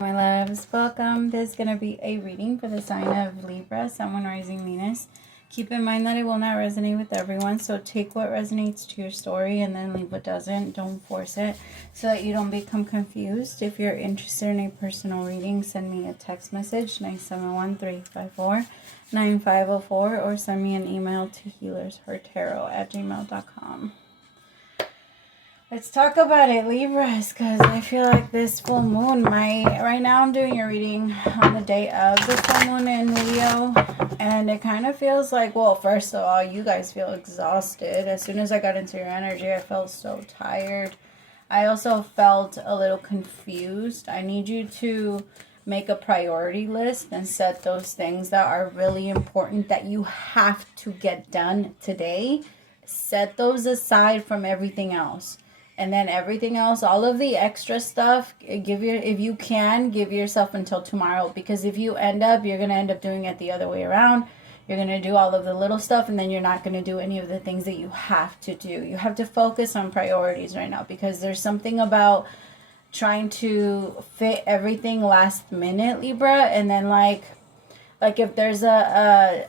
My loves, welcome. This is going to be a reading for the sign of Libra, Sun, Moon, Rising, Venus. Keep in mind that it will not resonate with everyone, so take what resonates to your story and then leave what doesn't. Don't force it so that you don't become confused. If you're interested in a personal reading, send me a text message, 971-354-9504, or send me an email to HealersHeartTarot@gmail.com. Let's talk about it, Libras, because I feel like this full moon right now I'm doing a reading on the day of the full moon in Leo, and it kind of feels like, well, first of all, you guys feel exhausted. As soon as I got into your energy, I felt so tired. I also felt a little confused. I need you to make a priority list and set those things that are really important that you have to get done today. Set those aside from everything else. And then everything else, all of the extra stuff, if you can, give yourself until tomorrow. Because if you you're going to end up doing it the other way around. You're going to do all of the little stuff, and then you're not going to do any of the things that you have to do. You have to focus on priorities right now, because there's something about trying to fit everything last minute, Libra. And then like if there's a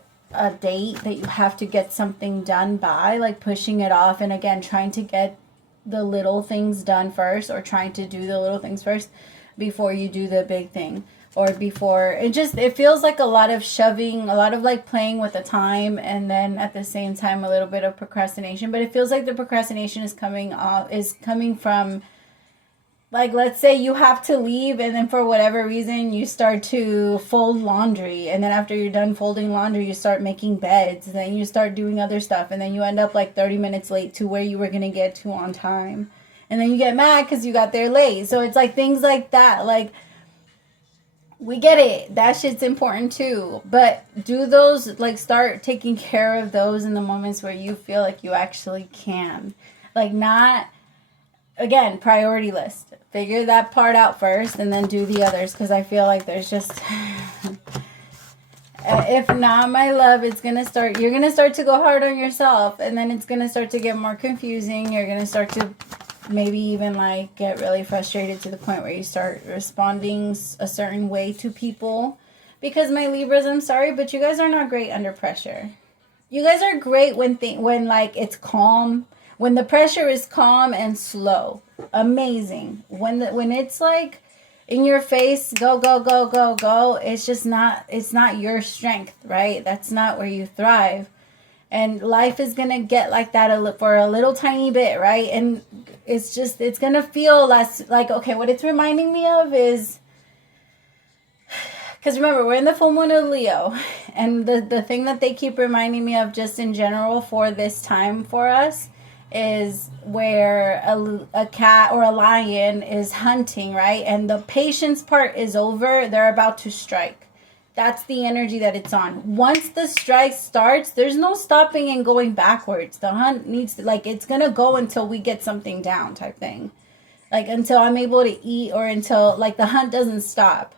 date that you have to get something done by, like pushing it off, and again, trying to get the little things done first, or trying to do the little things first before you do the big thing, or before it feels like a lot of shoving, a lot of like playing with the time, and then at the same time a little bit of procrastination. But it feels like the procrastination is coming from, like, let's say you have to leave, and then for whatever reason you start to fold laundry, and then after you're done folding laundry you start making beds, and then you start doing other stuff, and then you end up like 30 minutes late to where you were going to get to on time, and then you get mad because you got there late. So it's like things like that. Like, we get it, that shit's important too, but do those, like, start taking care of those in the moments where you feel like you actually can. Like, not, again, priority list. Figure that part out first and then do the others, because I feel like there's just if not, my love, you're going to start to go hard on yourself, and then it's going to start to get more confusing. You're going to start to maybe even like get really frustrated to the point where you start responding a certain way to people. Because my Libras, I'm sorry, but you guys are not great under pressure. You guys are great when like it's calm. When the pressure is calm and slow, amazing. When it's like in your face, go, go, go, go, go, it's not your strength, right? That's not where you thrive. And life is going to get like that for a little tiny bit, right? And it's going to feel less like, okay, what it's reminding me of is, because remember, we're in the full moon of Leo, and the thing that they keep reminding me of just in general for this time for us is where a cat or a lion is hunting, right? And the patience part is over. They're about to strike. That's the energy that it's on. Once the strike starts, there's no stopping and going backwards. The hunt needs to, like, it's going to go until we get something down type thing. Like, until I'm able to eat, or until, like, the hunt doesn't stop.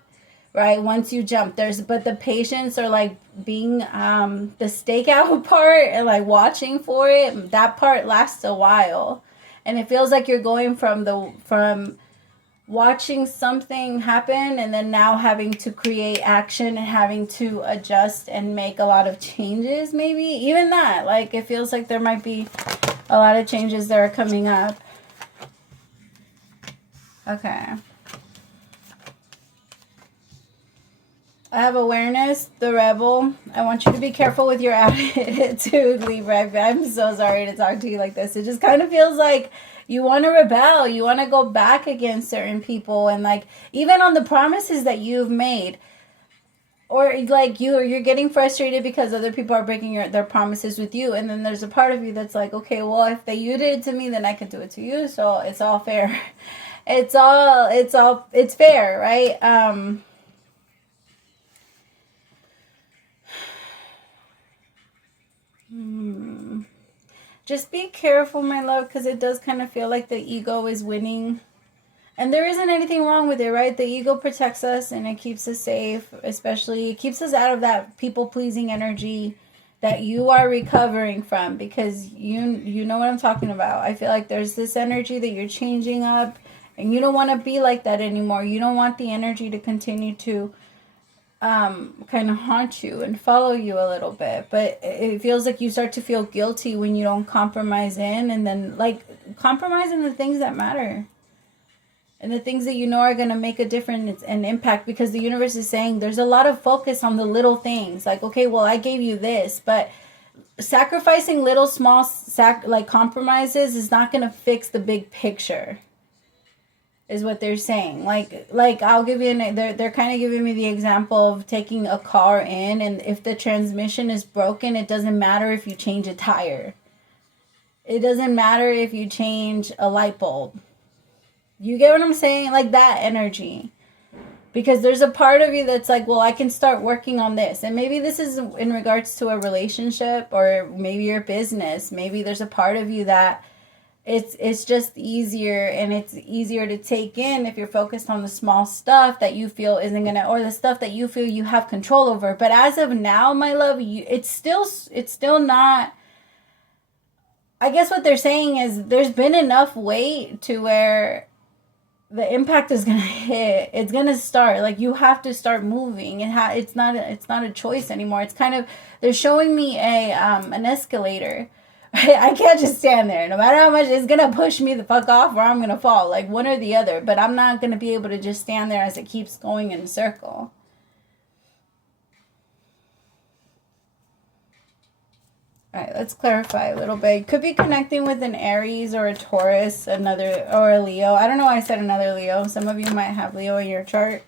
Right? Once you jump, but the patience, or like being the stakeout part and like watching for it, that part lasts a while. And it feels like you're going from watching something happen, and then now having to create action and having to adjust and make a lot of changes. Maybe even that, like, it feels like there might be a lot of changes that are coming up. Okay. I have awareness, the rebel. I want you to be careful with your attitude, Libra. I'm so sorry to talk to you like this. It just kind of feels like you want to rebel. You want to go back against certain people, and like even on the promises that you've made. Or like you're getting frustrated because other people are breaking their promises with you, and then there's a part of you that's like, okay, well, if you did it to me, then I could do it to you. So it's all fair. It's fair, right? Just be careful, my love, because it does kind of feel like the ego is winning. And there isn't anything wrong with it, right? The ego protects us and it keeps us safe. Especially, it keeps us out of that people-pleasing energy that you are recovering from, because you know what I'm talking about. I feel like there's this energy that you're changing up, And you don't want to be like that anymore. You don't want the energy to continue to kind of haunt you and follow you a little bit. But it feels like you start to feel guilty when you don't compromise in, and then like compromise in the things that matter. And the things that you know are going to make a difference and impact, because the universe is saying there's a lot of focus on the little things. Like, okay, well, I gave you this, but sacrificing little small like compromises is not going to fix the big picture, is what they're saying. Like I'll give you they're kind of giving me the example of taking a car in, and if the transmission is broken, it doesn't matter if you change a tire. It doesn't matter if you change a light bulb. You get what I'm saying? Like that energy. Because there's a part of you that's like, well, I can start working on this. And maybe this is in regards to a relationship, or maybe your business. Maybe there's a part of you that it's just easier, and it's easier to take in if you're focused on the small stuff that you feel isn't going to, or the stuff that you feel you have control over. But as of now, my love, it's still not. I guess what they're saying is there's been enough weight to where the impact is going to hit. It's going to start. Like, you have to start moving. It's not a choice anymore. It's kind of, they're showing me an escalator. Right? I can't just stand there. No matter how much, it's going to push me the fuck off, or I'm going to fall. Like, one or the other. But I'm not going to be able to just stand there as it keeps going in a circle. All right, let's clarify a little bit. Could be connecting with an Aries or a Taurus, or a Leo. I don't know why I said another Leo. Some of you might have Leo in your chart.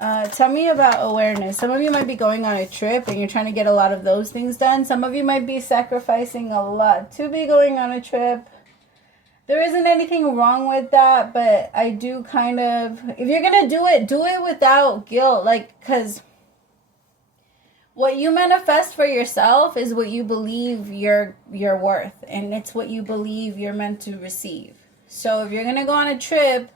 Tell me about awareness. Some of you might be going on a trip and you're trying to get a lot of those things done. Some of you might be sacrificing a lot to be going on a trip. There isn't anything wrong with that, but I do kind of, if you're going to do it without guilt. Like, because what you manifest for yourself is what you believe you're worth, and it's what you believe you're meant to receive. So if you're going to go on a trip,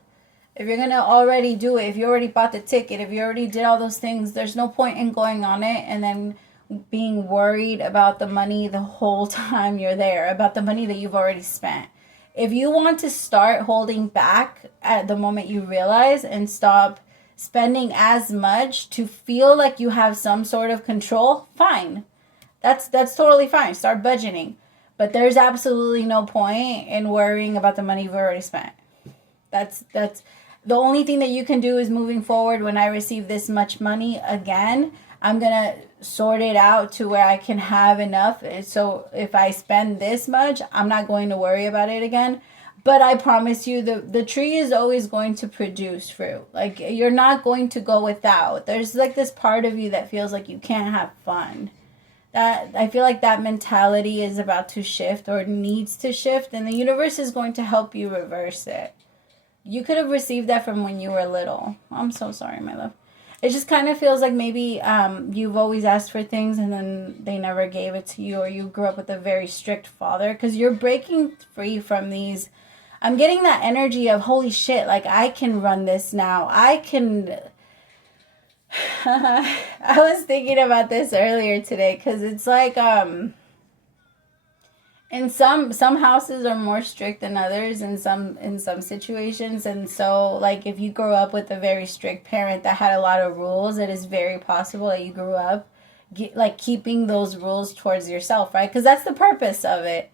if you're going to already do it, if you already bought the ticket, if you already did all those things, there's no point in going on it and then being worried about the money the whole time you're there, about the money that you've already spent. If you want to start holding back at the moment you realize, and stop spending as much to feel like you have some sort of control, fine. That's totally fine. Start budgeting. But there's absolutely no point in worrying about the money you've already spent. That's the only thing that you can do is moving forward. When I receive this much money again, I'm going to sort it out to where I can have enough. So if I spend this much, I'm not going to worry about it again. But I promise you, the tree is always going to produce fruit. Like, you're not going to go without. There's like this part of you that feels like you can't have fun. That I feel like that mentality is about to shift, or needs to shift, and the universe is going to help you reverse it. You could have received that from when you were little. I'm so sorry, my love. It just kind of feels like maybe you've always asked for things and then they never gave it to you, or you grew up with a very strict father, because you're breaking free from these. I'm getting that energy of, holy shit, like, I can run this now. I can. I was thinking about this earlier today, because it's like, and some houses are more strict than others in some situations. And so, like, if you grew up with a very strict parent that had a lot of rules, it is very possible that you grew up like keeping those rules towards yourself, right? Because that's the purpose of it.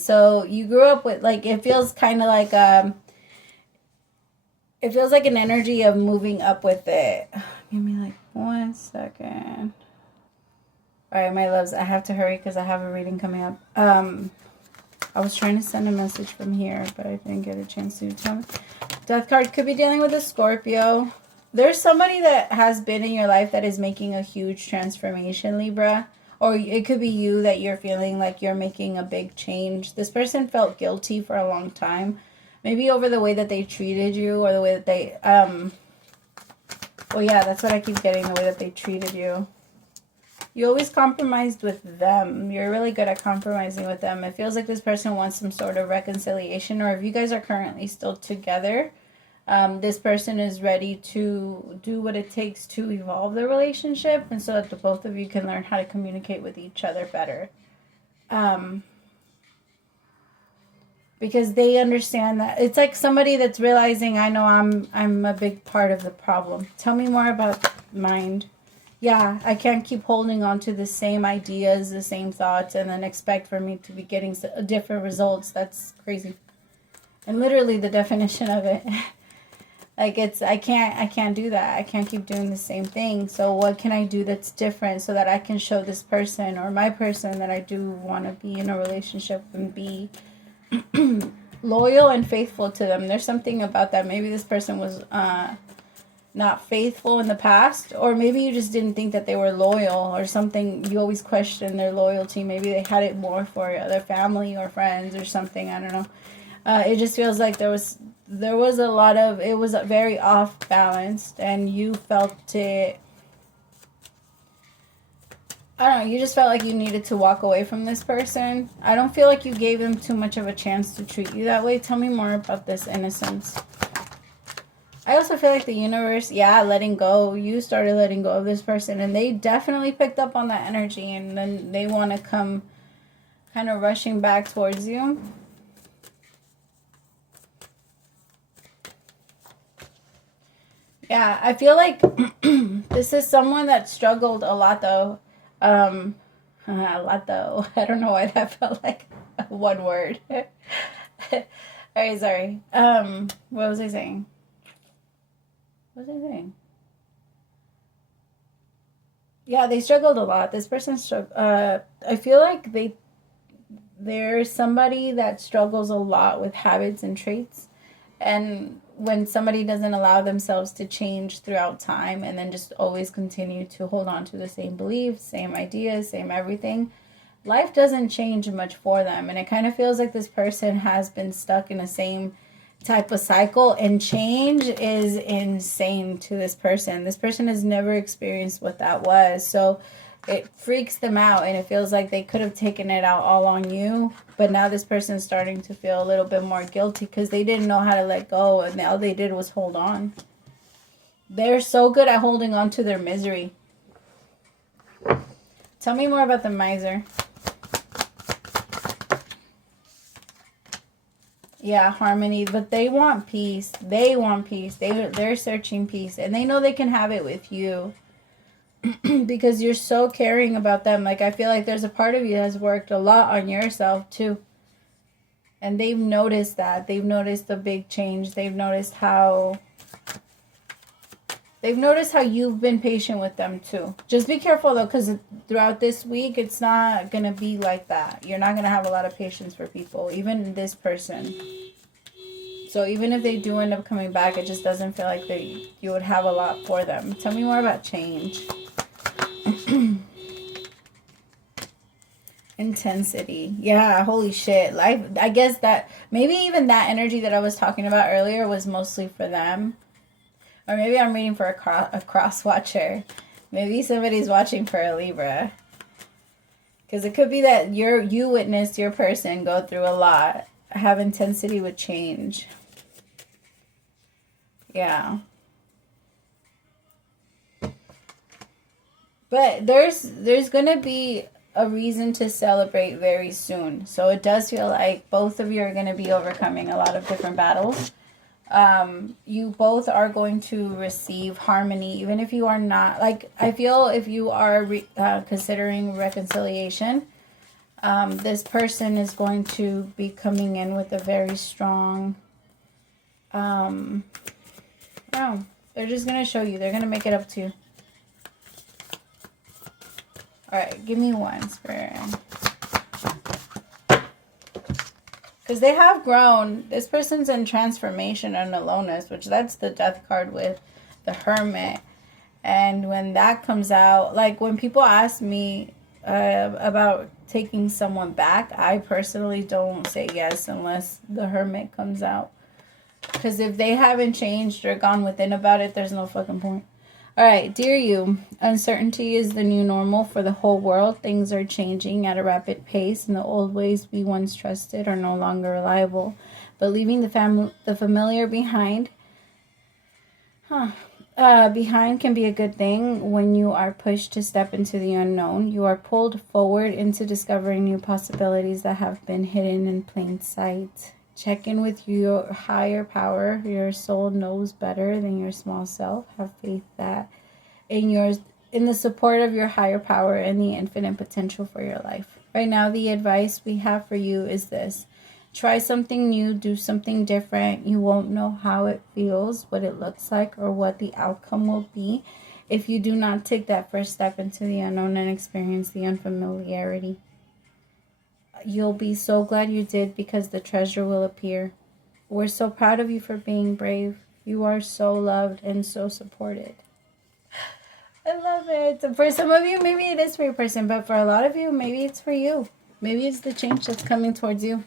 So you grew up with, like, it feels kind of like it feels like an energy of moving up with it. Give me like 1 second. All right, my loves, I have to hurry because I have a reading coming up. I was trying to send a message from here, but I didn't get a chance to. Tell me. Death card could be dealing with a Scorpio. There's somebody that has been in your life that is making a huge transformation, Libra. Or it could be you that you're feeling like you're making a big change. This person felt guilty for a long time. Maybe over the way that they treated you, or the way that they, well, yeah, that's what I keep getting, the way that they treated you. You always compromised with them. You're really good at compromising with them. It feels like this person wants some sort of reconciliation, or if you guys are currently still together, this person is ready to do what it takes to evolve the relationship, and so that the both of you can learn how to communicate with each other better. because they understand that it's like somebody that's realizing, I know I'm a big part of the problem. Tell me more about mind. Yeah, I can't keep holding on to the same ideas, the same thoughts, and then expect for me to be getting different results. That's crazy. And literally the definition of it. Like I can't do that. I can't keep doing the same thing. So what can I do that's different so that I can show this person or my person that I do want to be in a relationship and be loyal and faithful to them. There's something about that. Maybe this person was not faithful in the past, or maybe you just didn't think that they were loyal or something. You always question their loyalty. Maybe they had it more for their family or friends or something. I don't know. It just feels like there was a lot of, it was very off balanced, and you felt it. I don't know, you just felt like you needed to walk away from this person. I don't feel like you gave them too much of a chance to treat you that way. Tell me more about this innocence. I also feel like the universe, letting go. You started letting go of this person, and they definitely picked up on that energy, and then they want to come kind of rushing back towards you. Yeah, I feel like this is someone that struggled a lot, though. A lot, though. I don't know why that felt like one word. Alright, sorry. What was I saying? Yeah, they struggled a lot. This person struggled. I feel like there's somebody that struggles a lot with habits and traits. And when somebody doesn't allow themselves to change throughout time and then just always continue to hold on to the same beliefs, same ideas, same everything, life doesn't change much for them. And it kind of feels like this person has been stuck in the same type of cycle, and change is insane to this person. This person has never experienced what that was. So it freaks them out, and it feels like they could have taken it out all on you. But now this person's starting to feel a little bit more guilty because they didn't know how to let go, and all they did was hold on. They're so good at holding on to their misery. Tell me more about the miser. Yeah, harmony, but they want peace. They want peace. They're searching peace, and they know they can have it with you. Because you're so caring about them. Like, I feel like there's a part of you that has worked a lot on yourself too. And they've noticed that. They've noticed the big change. They've noticed how you've been patient with them too. Just be careful though, because throughout this week, it's not going to be like that. You're not going to have a lot of patience for people, even this person. So even if they do end up coming back, it just doesn't feel like you would have a lot for them. Tell me more about change. Intensity. Yeah, holy shit. Life, I guess that maybe even that energy that I was talking about earlier was mostly for them. Or maybe I'm reading for a cross watcher. Maybe somebody's watching for a Libra. Because it could be that you witnessed your person go through a lot. Have intensity with change. Yeah. But there's going to be a reason to celebrate very soon. So it does feel like both of you are going to be overcoming a lot of different battles. You both are going to receive harmony, even if you are not, like, I feel if you are considering reconciliation, this person is going to be coming in with a very strong, wow, they're just going to show you, they're going to make it up to you. Alright, give me one, Spirit. Because they have grown. This person's in transformation and aloneness, which that's the death card with the Hermit. And when that comes out, like when people ask me about taking someone back, I personally don't say yes unless the Hermit comes out. Because if they haven't changed or gone within about it, there's no fucking point. Alright, dear you, uncertainty is the new normal for the whole world. Things are changing at a rapid pace, and the old ways we once trusted are no longer reliable. But leaving the familiar behind can be a good thing when you are pushed to step into the unknown. You are pulled forward into discovering new possibilities that have been hidden in plain sight. Check in with your higher power. Your soul knows better than your small self. Have faith that in the support of your higher power and the infinite potential for your life. Right now, the advice we have for you is this. Try something new, do something different. You won't know how it feels, what it looks like, or what the outcome will be if you do not take that first step into the unknown and experience the unfamiliarity. You'll be so glad you did, because the treasure will appear. We're so proud of you for being brave. You are so loved and so supported. I love it. For some of you, maybe it is for your person, but for a lot of you, maybe it's for you. Maybe it's the change that's coming towards you.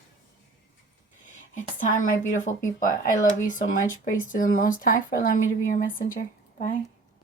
It's time, my beautiful people. I love you so much. Praise to the Most High for allowing me to be your messenger. Bye.